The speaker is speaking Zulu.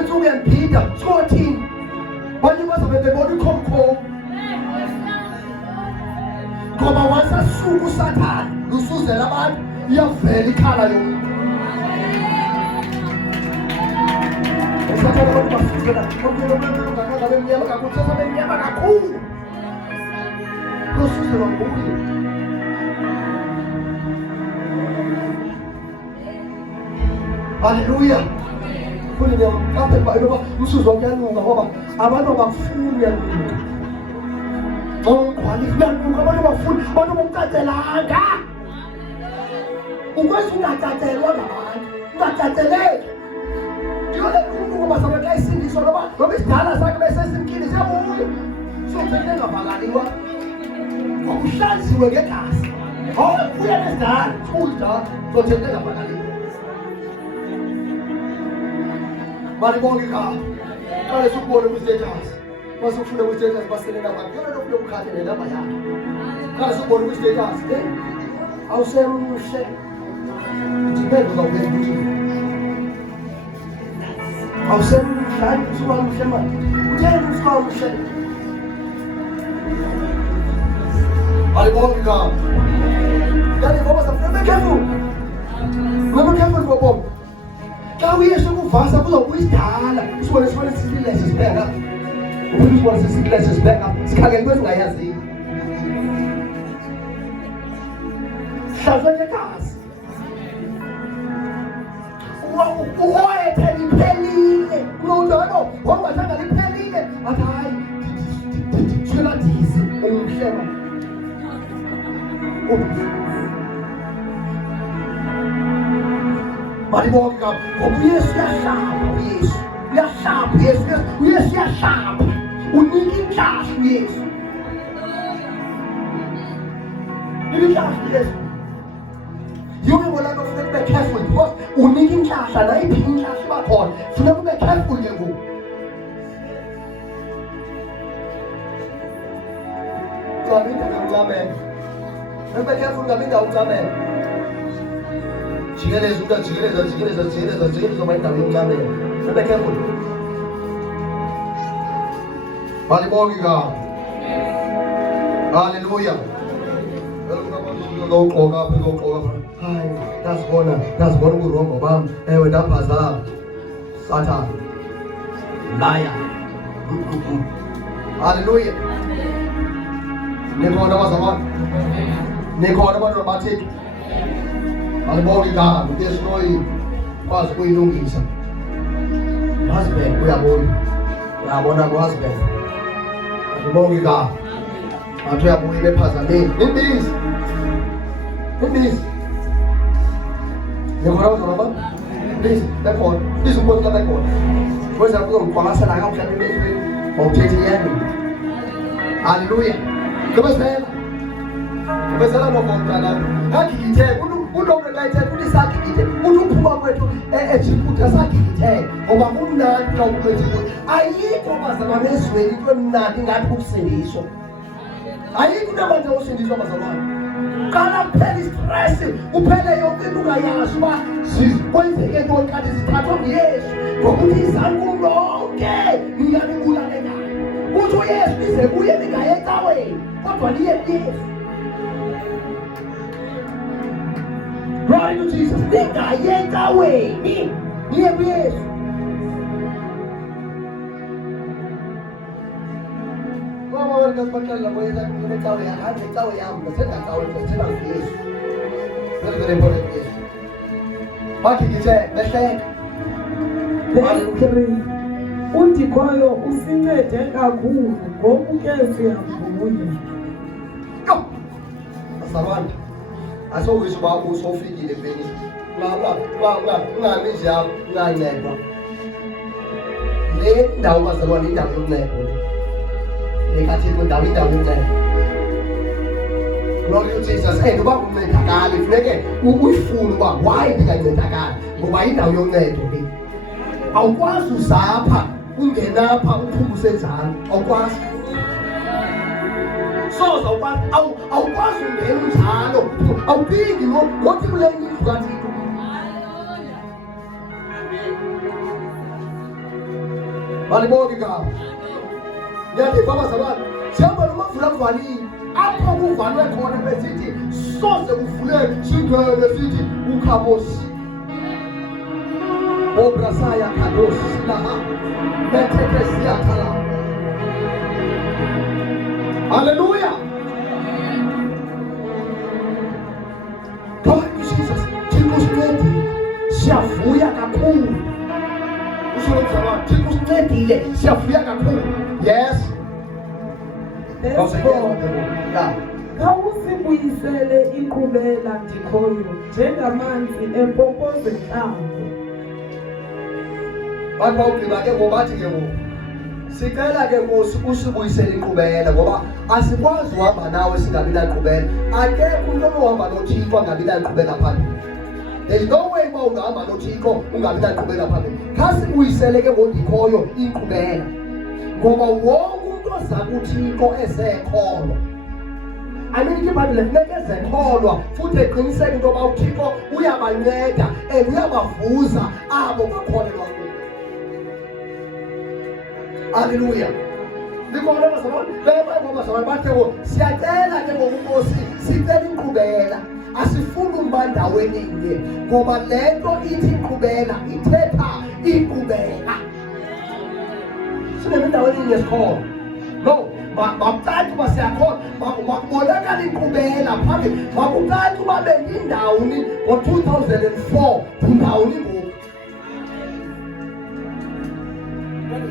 insuku embhida skothini manje bazobe bebona ikhomkhom ngoba wasasuka usathane lusuzela abantu iyavela ikhala yomuntu usathane abantu basuzela ngabe mnyama kakhulu sabe mnyama kakhulu lusuzela nguye haleluya kuni ngiyakaphe ngoba umsuzo uyanuka ngoba abantu abafuni uyanuka ngoba abantu bafuni abantu bokucacelanga ukwazi ungacacelwa ngabantu ungacaceleki ngiyole umuntu ngoba sabatha isindiswa ngoba isidala sakhe besesimkile siyabuya sokuthekile ngavakaliwa ngokuhlanziwe ngegazi uya nesidala udala sokuthekile ngavakaliwa bali bonke khaya qale sikubone kwi-status masufuna kwi-status baselela abantu yona lokhu lokukhathe nenamba yakhe qale sikubone kwi-status awusemhle ndibende uzawubeka awusemhle hayi usuka mhle mani utheni usuka mhle bali bonke khaya yani ngoba safuna bekhefu ngoba xa uyesu kuvasa kuzobuya isidala usibone sisililese sibheka uphinde usibone sisililese sibheka sikhangele into esingayaziyo hlazwe ngegazi uhoyethe liphelile kulonto wangathanga liphelile athi hayi sweladisi umhlema bali bonke ngoba uyesu uyahlamba uyesu uyahlamba unika inhlanhla uyesu uyesu yonke ngolaa nto funeka ube careful because unika inhlanhla nayiphi inhlanhla iba khona funeka ube careful ke ngoku ungabinda ngawuncamela ube careful ungabinda uncamela jikeleza umuntu ajikeleza ngoba indawo yokuncamela ube careful bali bonke ka haleluya uzogqoka hayi ndazibona uburongo bam ewe ndaphazama sathane laya haleluya nikhona abazalwane nikhona abantwana bathixo alibonke igama uyesu loyi kwazi ukuyilungisa husband uyabona ku-husband alibonke igama athi uyabuya bephazameni imbizi nikhona abazalwane imbizi bekhona imbizi umboni xa bekhona weza kuzomqwalasela kakuhlala emehlweni wawuthetha iyani haleluya ngobezela nokomntanami ngagigitheka unomntu ngayitheka uthi sagigitheka uthi uphuma kwethu eJiputha sagigitheka ngoba kumnandi xa ukwethekule ayikho bazalwane ezweni into emnandi ngathi ukusindiswa ayikho into abantu usindiswa bazalwane qala kuphela istress kuphele yonke into ungayazi uba kwenzeke ntoni kanti zithathwa nguyesu ngokuthi izanku lonke ningalibulale ngayo uthi uyesu lize kuye lingaye ecaweni kodwa liye kuyesu glory to Jesus lingaye ecaweni liye kuyesu Bakala boyela kunecawe yakhe ecawe yami ngasenga cawe ngithela kuyesu very important yesu bathi ngithe behleka uthi kwayo usincede kakhulu ngoku ke siyavuya asabanda asowisho ba usofikile veni ngami nje ngancedwa le ndawo bazalwane indawo yokuncedwa lekathixo indawo yokuncedwa glory to Jesus uba uncedakali funeke uyifune uba why ndingancedakali ngoba indawo yoncedwa le awukwazi uzapha ungenapha uphume usenzalo awukwazi soza awukwazi ungena unjalo awuphingi ngothi kule indlu kathixo balibonke igama. Ngiyathi baba zabani sihamba nomavula kuvalile apho kuvalwe khona besithi soze kuvuleke singene sithi ukhabosi obrasaya kadosi laha bethekesia khala. Hallelujah. Glory to Jesus. Tikusincedile siyavuya kakhulu. Tikusincedile siyavuya kakhulu. Yes. Khawusibuyisele inkqubela ndikhoyo njengamanzi empompoze ntlango. Bantu bawugqiba ke ngobathi ke ngoku sicela ke Nkosi usibuyisele inkqubela ngoba asikwazi uhamba nawe singabi nankqubela. Akekho umntu ohamba noThixo angabi nankqubela phambili. There is no way uba ungahamba noThixo ungabi nankqubela phambili. Khasibuyisele ke ngondikhoyo inkqubela ngoba wonke umntu oza kuThixo esekholwa Aminike iBhayibhile funeka ezekholwa futhi eqiniseke into yoba uThixo uyabanceda and uyabavuza abo bakholelwa kuye. Hallelujah. Likhona abazalwane bebabazalwane bathe siyacela ke ngokuNkosi sicela inkqubela asifuni umba ndaweni nye ngoba le nto ithi inkqubela ithetha inkqubela. Sinema endaweni nye sikholwa. No. Bakucaci uba siyakhona makubonakala inkqubela phambili. Bakucaci uba bendindawuni ngo-2004 ndawuni